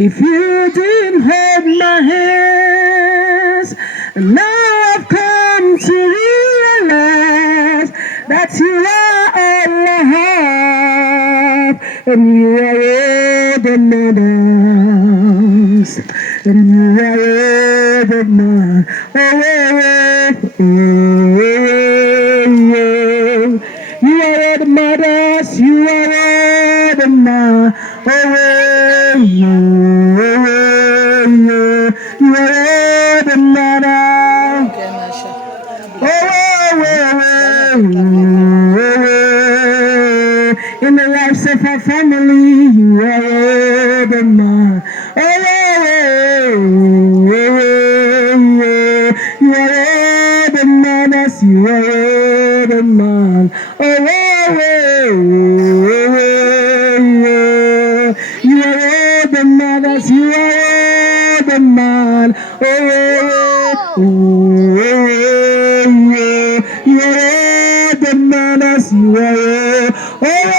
If you didn't hold my hands, now I've come to realize that you are all I have, and you are all that matters, and you are all that matters. Oh, oh, oh, oh. You are all that matters, you are all that matters. Oh, oh, oh, oh. You are all that matters. In the lives of our family, you are all the man. You are all the man, as you are all the man. You are all the man, as you are all the man. You are all the man, as you are all.